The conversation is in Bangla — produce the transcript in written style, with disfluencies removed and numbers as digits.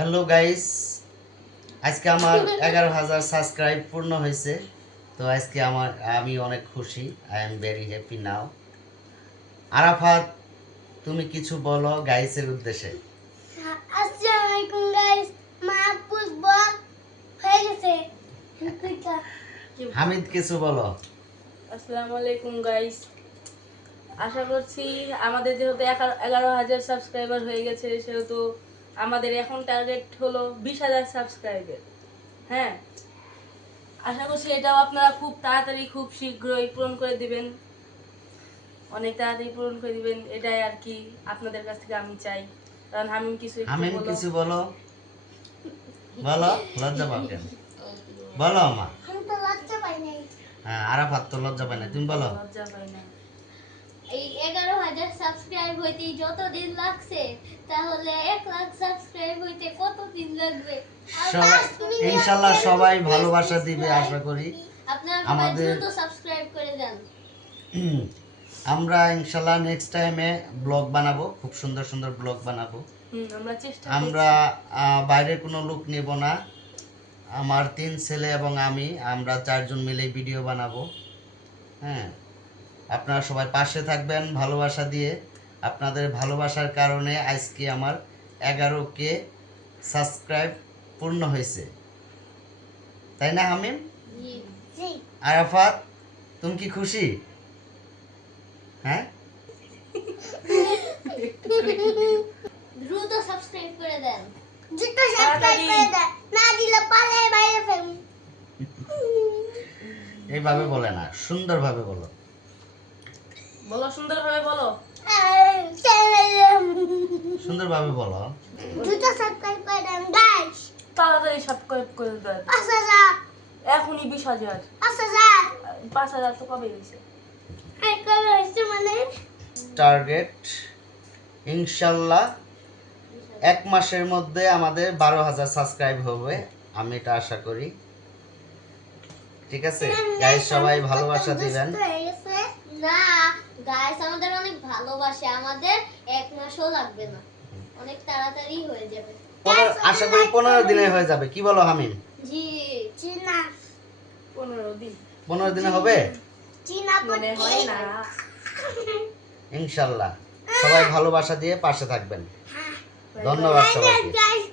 হ্যালো গাইস, আজকে আমার 11,000 সাবস্ক্রাইব পূর্ণ হয়েছে। তো আজকে আমি অনেক খুশি। আই এম ভেরি হ্যাপি নাও। আরাফাত, তুমি কিছু বলো গাইসের উদ্দেশ্যে। আসসালামু আলাইকুম গাইস, মাহফুজ বল হয়ে গেছে। হামিদ, কিছু বলো। আসসালামু আলাইকুম গাইস, আশা করছি আমাদের যেহেতু 11,000 সাবস্ক্রাইবার হয়ে গেছে, সেহেতু আমাদের এখন টার্গেট হলো 20,000 সাবস্ক্রাইবার। হ্যাঁ, আশা করছি এটাও আপনারা খুব তাড়াতাড়ি খুব শীঘ্রই পূরণ করে দিবেন, অনেক তাড়াতাড়ি পূরণ করে দিবেন, এটাই আর কি আপনাদের কাছ থেকে আমি চাই। কারণ হামিম কিছু হামিম কিছু বলো। বলো, লজ্জা পাও কেন? বলো মা। আমি তো লজ্জা পাই নাই। হ্যাঁ, আরাফাত তো লজ্জা পায় না, তুমি বলো। লজ্জা পাই না। এই 11,000 সাবস্ক্রাইব হইতে যত দিন লাগছে, তাহলে 1 লাখ সাবস্ক্রাইব হইতে কত দিন লাগবে? আর সবাই 5 মিনিট ইনশাআল্লাহ সবাই ভালোবাসা দিবে আশা করি। আপনারা আমাদের দ্রুত সাবস্ক্রাইব করে দেন। আমরা ইনশাআল্লাহ নেক্সট টাইমে ব্লগ বানাবো, খুব সুন্দর সুন্দর ব্লগ বানাবো। আমরা চেষ্টা আমরা বাইরে কোনো লোক নেব না। আমার 3 ছেলে এবং আমরা 4 জন মিলে ভিডিও বানাবো। হ্যাঁ, আপনারা সবাই পাশে থাকবেন ভালোবাসা দিয়ে। আপনাদের ভালোবাসার কারণে আজকে আমার 11K সাবস্ক্রাইব পূর্ণ হয়েছে, তাই না হামিম? জি। আরাফাত, তুমি কি খুশি? হ্যাঁ, দ্রুত সাবস্ক্রাইব করে দেন। দ্রুত সাবস্ক্রাইব করে দেন, না দিলে পালে বাইরে ফেলুন। এইভাবে বলে না, সুন্দরভাবে বলো। বলো, সুন্দরভাবে বলো। সুন্দরভাবে বলো। দ্রুত সাবস্ক্রাইব করে দেন গাইস। তাড়াতাড়ি সাবস্ক্রাইব করে দেন, 5,000 এখনই 20,000। 5,000 5,000 তো কবে গেছে? এখন হচ্ছে মানে টার্গেট ইনশাল্লাহ 1 মাসের মধ্যে আমাদের 12,000 সাবস্ক্রাইব হবে, আমি এটা আশা করি। ঠিক আছে গাইস, সবাই ভালোবাসা দিবেন। না গাইস, আমাদের অনেক ভালোবাসে, আমাদের 1 মাসও লাগবে না, অনেক তাড়াতাড়ি হয়ে যাবে। আশা করি 15 দিনে হয়ে যাবে, কি বলো হামিম? জি, চীনা 15 দিন 15 দিনে হবে চীনা মনে হয় না। ইনশাল্লাহ। সবাই ভালোবাসা দিয়ে পাশে থাকবেন। ধন্যবাদ সবাইকে। গাইস